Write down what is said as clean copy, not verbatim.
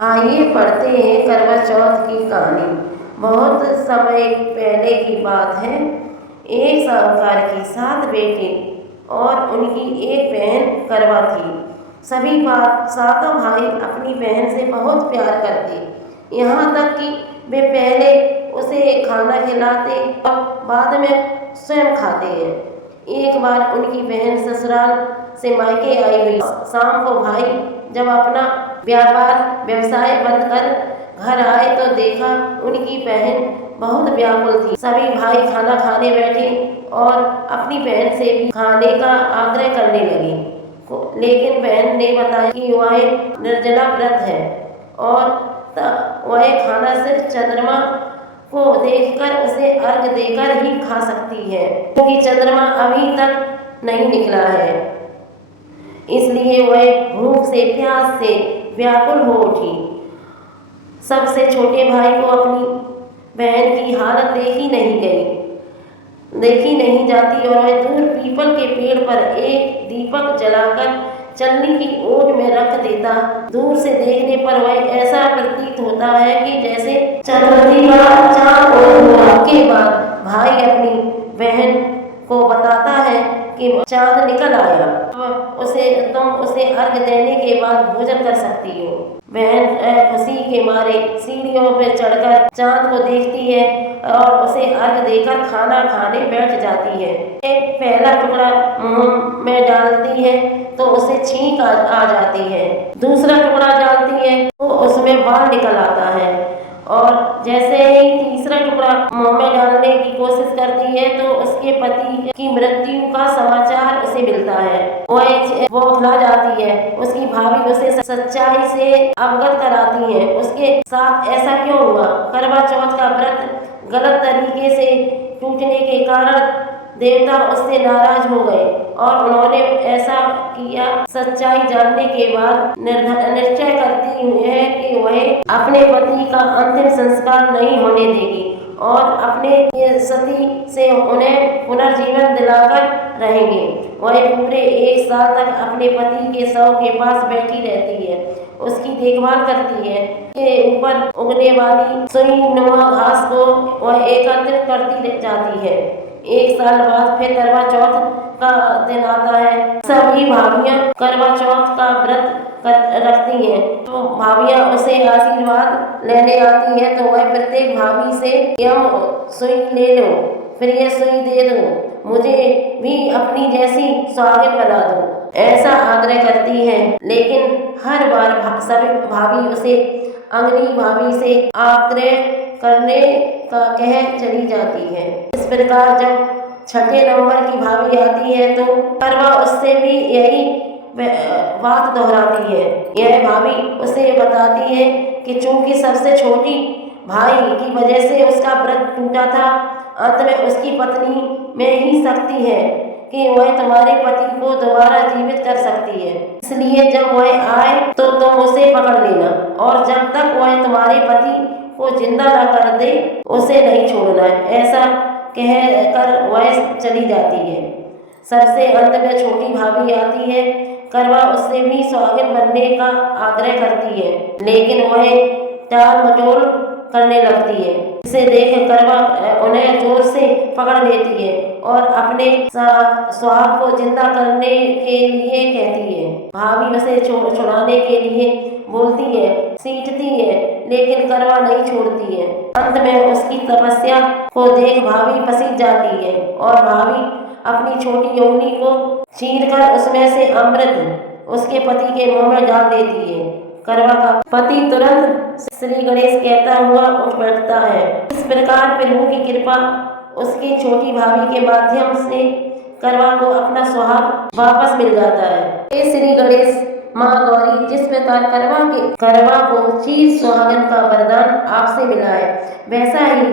आइए पढ़ते हैं करवा चौथ की कहानी। बहुत समय पहले की बात है। एक साहूकार की 7 बेटे और उनकी एक बहन करवा थी। सभी बात सातों भाई अपनी बहन से बहुत प्यार करते, यहाँ तक कि वे पहले उसे खाना खिलाते और बाद में स्वयं खाते हैं। एक बार उनकी बहन ससुराल से मायके आई हुई। शाम को भाई जब अपना व्यापार व्यवसाय बंद कर घर आए तो देखा उनकी बहन बहुत व्याकुल थी। सभी भाई खाना खाने बैठे और अपनी बहन से भी खाने का आग्रह करने लगे, लेकिन बहन ने बताया कि वह निर्जला व्रत है और वह खाना सिर्फ चंद्रमा को देखकर उसे अर्घ देकर ही खा सकती है, क्योंकि चंद्रमा अभी तक नहीं निकला है। इसलिए वह भूख से प्यास से व्याकुल हो उठी। सबसे छोटे भाई को अपनी बहन की हालत देखी नहीं जाती और वह दूर पीपल के पेड़ पर एक दीपक जलाकर चलनी की ओट में रख देता। दूर से देखने पर वह ऐसा प्रतीत होता है कि जैसे चंद्रवती का चांद हुआ। के बाद भाई अपनी बहन को बताता है कि चांद निकल आया, तुम उसे अर्घ देने के बाद भोजन कर सकती हो। बहन खुशी के मारे सीढ़ियों पर चढ़कर चांद को देखती है और उसे अर्घ देकर खाना खाने बैठ जाती है। एक पहला टुकड़ा मुंह में डालती है तो उसे छींक आ जाती है। दूसरा टुकड़ा डालती है तो उसमें बाल निकल आता है और जैसे ही तीसरा टुकड़ा मुंह में डालने की कोशिश करती है तो उसके पति की मृत्यु का समाचार उसे मिलता है। वह बौखला जाती है। उसकी भाभी उसे सच्चाई से अवगत कराती है। उसके साथ ऐसा क्यों हुआ? करवा चौथ का व्रत गलत तरीके से टूटने के कारण देवता उससे नाराज हो गए और उन्होंने ऐसा किया। सच्चाई जानने के बाद निश्चय करती है कि वह अपने पति का अंतिम संस्कार नहीं होने देगी और अपने सती से उन्हें पुनर्जीवन दिलाकर रहेंगे। वह पूरे 1 साल तक अपने पति के शव के पास बैठी रहती है, उसकी देखभाल करती है। के ऊपर उगने वाली सुईनुमा घास को वह एकत्रित करती जाती है। 1 साल बाद फिर करवा चौथ का दिन आता है। सभी भाभियां करवा चौथ का व्रत रखती हैं तो भाभियां उसे आशीर्वाद लेने आती है तो वह प्रत्येक भाभी से यह सुई ले लो, फिर यह सुई दे दो, मुझे भी अपनी जैसी सुहागिन बना दो, ऐसा आग्रह करती है। लेकिन हर बार सभी भाभी उसे अंगनी भाभी से आग्रह करने का कह चली जाती है। इस प्रकार जब छठे नंबर की भाभी आती है तो करवा उससे भी यही बात दोहराती है। यह भाभी उसे बताती है कि चूंकि सबसे छोटी भाई की वजह से उसका व्रत टूटा था, अंत में उसकी पत्नी में ही शक्ति है कि वह तुम्हारे पति को दोबारा जीवित कर सकती है। इसलिए जब वह आए तो तुम उसे पकड़ लेना और जब तक वह तुम्हारे पति को जिंदा न कर दे उसे नहीं छोड़ना है। ऐसा कहकर वह चली जाती है। सबसे अंत में छोटी भाभी आती है। करवा उससे भी सुहागिन बनने का आग्रह करती है, लेकिन वह टाल मटोल करने लगती है। इसे देख करवा उन्हें जोर से पकड़ लेती है और अपने सुहाग को जिंदा करने के लिए कहती है। भाभी उसे छुड़ाने के लिए बोलती है, सीटती है, लेकिन करवा नहीं छोड़ती है। अंत में उसकी तपस्या को देख भाभी पसीज जाती है और भाभी अपनी छोटी उंगली को चीरकर उसमें से अमृत उसके पति के मुंह में डाल देती है। करवा का पति तुरंत श्री गणेश कहता हुआ उठ बैठता है। इस प्रकार प्रभु की कृपा उसकी छोटी भाभी के माध्यम से करवा को अपना सुहाग वापस मिल जाता है। हे श्री गणेश, माँ गौरी, जिस प्रकार करवा को चीर सुहागन का वरदान आपसे मिला है, वैसा ही